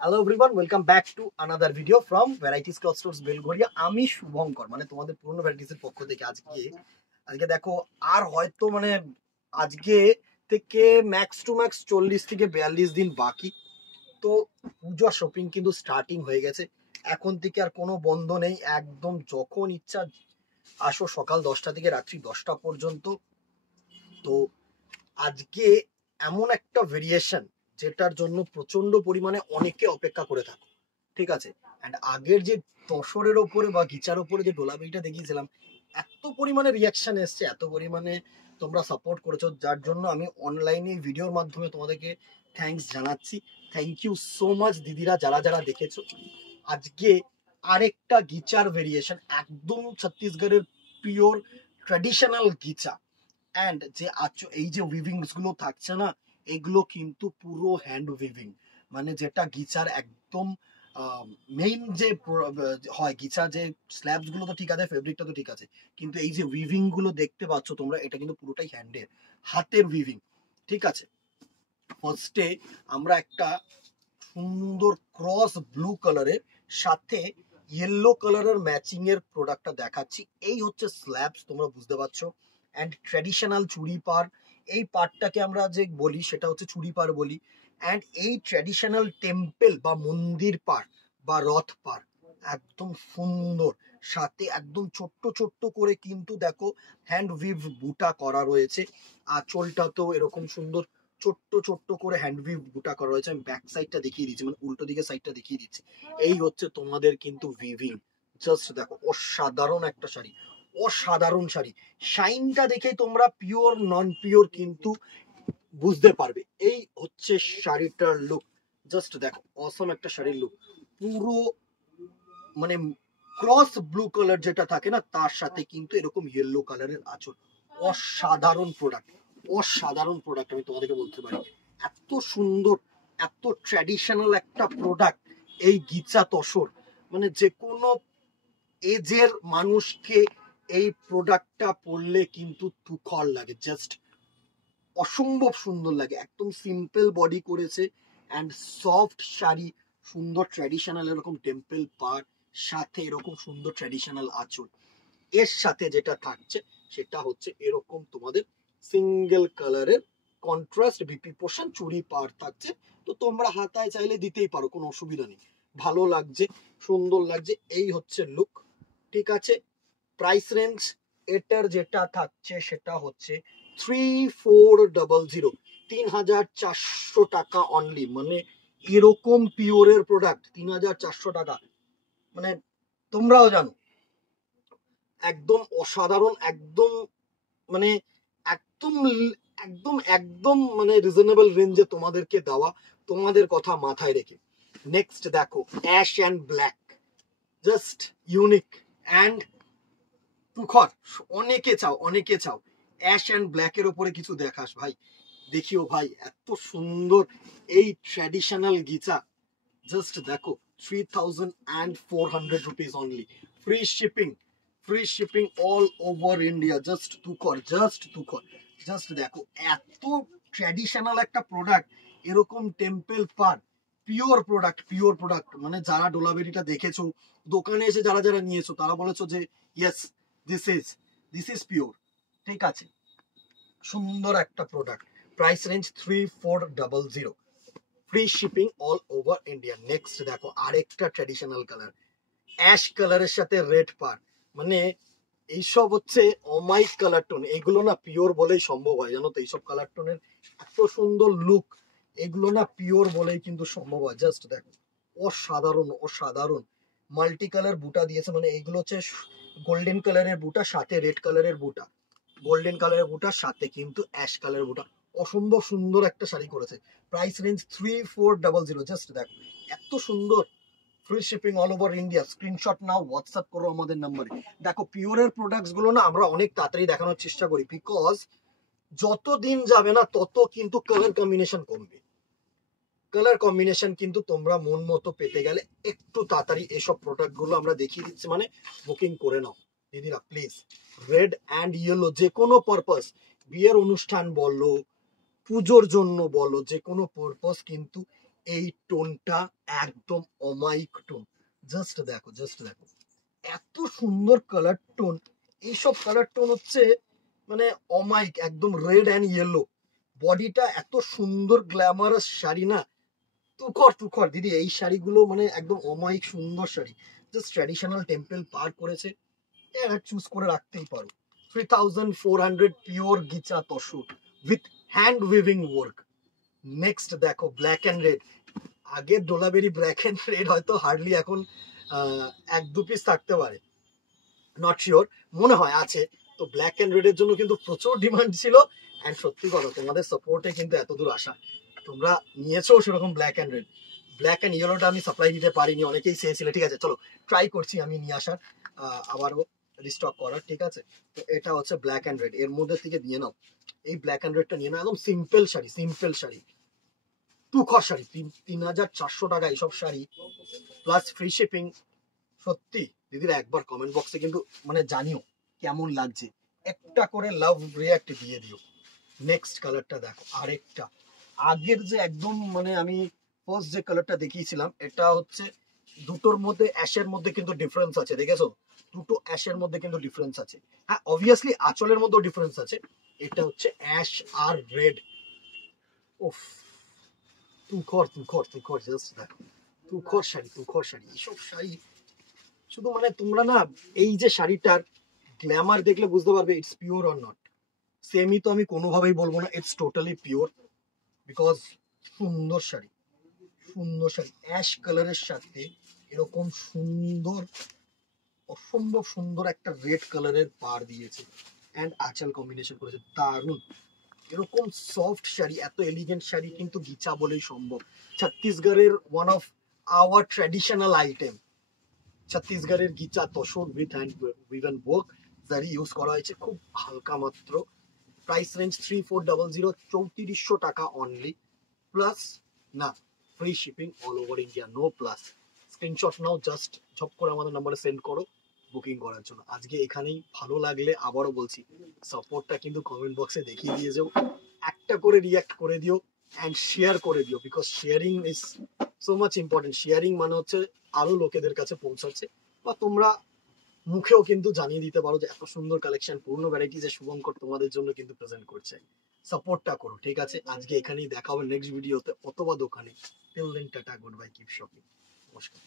Hello everyone, welcome back to another video from varieties cloth stores Belgharia. আমি শুভঙ্কর, মানে তোমাদের পুরনো ভ্যারাইটিসের পক্ষ থেকে আজকে দেখো আর হয়তো আজকে থেকে ম্যাক্স টু ম্যাক্স 40 থেকে 42 দিন বাকি। তো পূজা শপিং কিন্তু স্টার্টিং হয়ে গেছে। এখন থেকে আর কোনো বন্ধ নেই, একদম যখন ইচ্ছা আসো, সকাল 10টা থেকে রাত্রি 10টা পর্যন্ত। তো আজকে এমন একটা ভেরিয়েশন যেটার জন্য প্রচন্ড পরিমাণে অনেকে অপেক্ষা করে থাকো, ঠিক আছে। অ্যান্ড আগের যে তসরের ওপরে বা গিচার ওপরে যে ডোলাবিটা দেখিয়েছিলাম, এত পরিমাণে রিয়াকশন এসছে, এত পরিমাণে তোমরা সাপোর্ট করেছো, যার জন্য আমি অনলাইনে ভিডিওর মাধ্যমে তোমাদেরকে থ্যাঙ্কস জানাচ্ছি। থ্যাংক ইউ সো মাচ দিদিরা, যারা যারা দেখেছো। আজকে আরেকটা গিচার ভেরিয়েশন, একদম ছত্তিশগড়ের পিওর ট্র্যাডিশনাল গিচা। অ্যান্ড যে এই যে উইভিংস গুলো থাকছে না, এগুলো কিন্তু পুরো হ্যান্ড উইভিং, মানে যেটা গিচার একদম মেইন যে হয় গিচা, যে স্ল্যাবস গুলো তো ঠিক আছে, ফেব্রিকটা তো ঠিক আছে, কিন্তু এই যে উইভিং গুলো দেখতে পাচ্ছ তোমরা, এটা কিন্তু পুরোটাই হ্যান্ডের, হাতের উইভিং, ঠিক আছে। ফার্স্টে আমরা একটা সুন্দর ক্রস ব্লু কালারের সাথে ইয়েলো কালারের ম্যাচিং এর প্রোডাক্টটা দেখাচ্ছি। এই হচ্ছে স্ল্যাবস, তোমরা বুঝতে পারছো। অ্যান্ড ট্র্যাডিশনাল চুড়ি পার, এই পারটাকে আমরা যে বলি সেটা হচ্ছে চুড়ি পার বলি। অ্যান্ড এই ট্র্যাডিশনাল টেম্পল বা মন্দির পার বা রথ পার, একদম সুন্দর, সাথে একদম ছোট্ট ছোট্ট করে কিন্তু দেখো হ্যান্ড উইভ বুটা করা রয়েছে। আঁচলটাতেও এরকম সুন্দর ছোট্ট ছোট্ট করে হ্যান্ড উইভ বুটা করা রয়েছে। আমি ব্যাক সাইডটা দেখিয়ে দিচ্ছি, মানে উল্টো দিকে সাইডটা দেখিয়ে দিচ্ছি। এই হচ্ছে তোমাদের কিন্তু উইভিং। জাস্ট দেখো, অসাধারণ একটা শাড়ি, অসাধারণ শাড়ি। শাইনটা দেখেই তোমরা পিওর নন পিওর কিন্তু বুঝতে পারবে। এই হচ্ছে শাড়িটার লুক, জাস্ট দেখো, অসম একটা শাড়ির লুক। পুরো মানে ক্রস ব্লু কালার যেটা থাকে না, তার সাথে কিন্তু এরকম ইয়েলো কালারের আঁচল। অসাধারণ প্রোডাক্ট, অসাধারণ প্রোডাক্ট, আমি তোমাদেরকে বলতে পারি। এত সুন্দর, এত ট্র্যাডিশনাল একটা প্রোডাক্ট এই গিচা তসর, মানে যে কোনো এজের মানুষকে এই প্রোডাক্টটা পরলে কিন্তু তুখর লাগে, জাস্ট অসম্ভব সুন্দর লাগে। একদম সিম্পল বডি করেছে অ্যান্ড সফট শাড়ি, সুন্দর ট্র্যাডিশনাল এরকম টেম্পল পার, সাথে এরকম সুন্দর ট্র্যাডিশনাল আঁচল। এর সাথে যেটা থাকছে সেটা হচ্ছে এরকম তোমাদের সিঙ্গেল কালারের কন্ট্রাস্ট বিপি পোর্শন চুড়ি পার থাকছে। তো তোমরা হাতায় চাইলে দিতেই পারো, কোনো অসুবিধা নেই। ভালো লাগছে, সুন্দর লাগছে, এই হচ্ছে লুক, ঠিক আছে। প্রাইস রেঞ্জ এটার যেটা থাকছে সেটা হচ্ছে 3400, 3400 টাকা অনলি। মানে এরকম পিওরের প্রোডাক্ট 3400 টাকা, মানে তোমরাও জানো, একদম অসাধারণ, একদম মানে একদম একদম একদম মানে রিজনেবল রেঞ্জে তোমাদেরকে দেওয়া, তোমাদের কথা মাথায় রেখে। নেক্সট দেখো, ash and black, just unique and তুখর। অনেকে চাও, অনেকে চাও অ্যাশ অ্যান্ড ব্ল্যাকের ওপরে কিছু দেখাস ভাই, দেখিও ভাই, এত সুন্দর এই ট্র্যাডিশনাল গিচা। জাস্ট দেখো, 3400 rupees only, free shipping, free shipping all over India. Just তুখর, জাস্ট তুখর। জাস্ট দেখো, এত ট্র্যাডিশনাল একটা প্রোডাক্ট, এরকম টেম্পল পার, পিওর প্রোডাক্ট, পিওর প্রোডাক্ট। মানে যারা ডোলাবেরিটা দেখেছো, দোকানে এসে যারা যারা নিয়েছো, তারা বলেছো যে ইয়েস, দিস ইজ পিওর, ঠিক আছে। সুন্দর একটা product. Price range 3400, free shipping all over India. Next দেখো, আরেকটা ট্র্যাডিশনাল কালার, অ্যাশ কালারের সাথে রেড পার, মানে এইসব হচ্ছে অমাইক কালার টোন। এগুলো না পিওর বলেই সম্ভব হয়, জানো তো, এইসব কালার টোনের এত সুন্দর লুক, এগুলো না পিওর বলেই কিন্তু সম্ভব হয়। জাস্ট দেখো, অসাধারণ, অসাধারণ। মাল্টি কালার বুটা দিয়েছে, মানে এইগুলো হচ্ছে গোল্ডেন কালারের বুটা, সাথে রেড কালারের বুটা, গোল্ডেন কালারের বুটার সাথে কিন্তু অ্যাশ কালারের বুটা। অসম্ভব সুন্দর একটা শাড়ি করেছে। Price range 3400। জাস্ট দেখো, এত সুন্দর। Free shipping all over India. Screenshot নাও, হোয়াটসঅ্যাপ করো আমাদের নাম্বারে। দেখো, পিওরের প্রোডাক্টস গুলো না আমরা অনেক তাড়াতাড়ি দেখানোর চেষ্টা করি, বিকজ যত দিন যাবে না তত কিন্তু কালার কম্বিনেশন কমবে। কালার কম্বিনেশন কিন্তু তোমরা মন মতো পেতে গেলে একটু তাড়াতাড়ি এসব প্রোডাক্ট গুলো আমরা দেখিয়ে দিচ্ছি, মানে বুকিং করে নাও দিদিরা প্লিজ। রেড অ্যান্ড ইয়েলো, যে কোনো পারপাস, বিয়ের অনুষ্ঠান বলো, পুজোর জন্য বলো, যে কোনো পারপাস কিন্তু এই টোনটা একদম অমাইক টোন, জাস্ট দেখো এত সুন্দর কালার টোন। এইসব কালার টোন হচ্ছে মানে অমাইক, একদম রেড অ্যান্ড ইয়েলো, বডিটা এত সুন্দর গ্ল্যামারাস শাড়ি না, তুখর দিদি, এই শাড়িগুলো মানে একদম অমায়িক সুন্দর শাড়ি, জাস্ট ট্র্যাডিশনাল টেম্পল পার করেছে, চুজ করে রাখতেই পারো। 3400 pure ghicha tussar with hand weaving work. Next দেখো ব্ল্যাক অ্যান্ড রেড। আগে ডোলাবেরি ব্ল্যাক অ্যান্ড রেড হয়তো হার্ডলি এখন 1-2 পিস থাকতে পারে, নট শিওর, মনে হয় আছে। তো ব্ল্যাক অ্যান্ড রেড এর জন্য কিন্তু প্রচুর ডিমান্ড ছিল, অ্যান্ড সত্যি কথা তোমাদের সাপোর্টে কিন্তু এতদূর আসা। তোমরা নিয়েছো সেরকম black and red, black and ইয়েলোটা আমি সাপ্লাই দিতে পারিনি, অনেকেই চেয়েছিলে, ঠিক আছে চলো ট্রাই করছি আমি নিয়ে আসার, আবারও রিস্টক করার, ঠিক আছে। তো এটা হচ্ছে ব্ল্যাক অ্যান্ড রেড, এর মধ্যে থেকে নিয়ে নাও, এই ব্ল্যাক অ্যান্ড রেডটা নিয়ে নাও, একদম সিম্পল শাড়ি, তুখর শাড়ি, 3400 টাকা এইসব শাড়ি প্লাস ফ্রি শিপিং। সত্যি দিদিরা একবার কমেন্ট বক্সে কিন্তু মানে জানিও কেমন লাগছে, একটা করে লাভ রিয়াক্ট দিয়ে দিও। নেক্সট কালারটা দেখো, আরেকটা আগের যে একদম মানে আমি ফার্স্ট যে কালারটা দেখিয়েছিলাম, এটা হচ্ছে দুটোর মধ্যে অ্যাশের মধ্যে কিন্তু ডিফারেন্স আছে, দেখেছো দুটো অ্যাশের মধ্যে কিন্তু ডিফারেন্স আছে, হ্যাঁ অবভিয়াসলি আঁচলের মধ্যেও ডিফারেন্স আছে। এটা হচ্ছে অ্যাশ আর রেড, উফ তুখর জাস্ট দেখো, তুখর শাড়ি, এইসব শাড়ি শুধু মানে তোমরা না এই যে শাড়িটার গ্ল্যামার দেখলে বুঝতে পারবে it's pure or not. Semi তো আমি কোনোভাবেই বলবো না, ইটস টোটালি পিওর, বিকজ সুন্দর শাড়ি, অ্যাশ কালারের সাথে এরকম সুন্দর, অসম্ভব সুন্দর একটা রেড কালারের পার দিয়েছে, অ্যান্ড আঁচল কম্বিনেশন করেছে দারুণ। এরকম সফট শাড়ি, এত এলিগেন্ট শাড়ি কিন্তু গিচা বলেই সম্ভব। ছত্তিশগড়ের one of our traditional item, ছত্তিশগড়ের গিচা তসর উইথ হ্যান্ড উইভেন ওয়ার্ক, জারি ইউজ করা হয়েছে খুব হালকা মাত্র। প্রাইস রেঞ্জ 3400, 3400 টাকা অনলি, প্লাস না free shipping all over India, no plus. Screenshot নাও, জাস্ট ঝপ করে আমাদের নাম্বারে সেন্ড করো বুকিং করার জন্য। আজকে এখানেই, ভালো লাগলে আবারও বলছি সাপোর্টটা কিন্তু কমেন্ট বক্সে দেখিয়ে দিয়ে যাও, একটা করে রিয়াক্ট করে দিও অ্যান্ড শেয়ার করে দিও, because sharing is so much important. Sharing মানে হচ্ছে আরো লোকেদের কাছে পৌঁছাচ্ছে, বা তোমরা মুখেও কিন্তু জানিয়ে দিতে পারো যে এত সুন্দর কালেকশন পূর্ণ ভ্যারাইটিজ এ শুভঙ্কর তোমাদের জন্য কিন্তু প্রেজেন্ট করছে। সাপোর্টটা করো, ঠিক আছে। আজকে এখানেই দেখা হবে নেক্সট ভিডিওতে অথবা দোকানে। Till then tata, good bye, keep shopping, নমস্কার।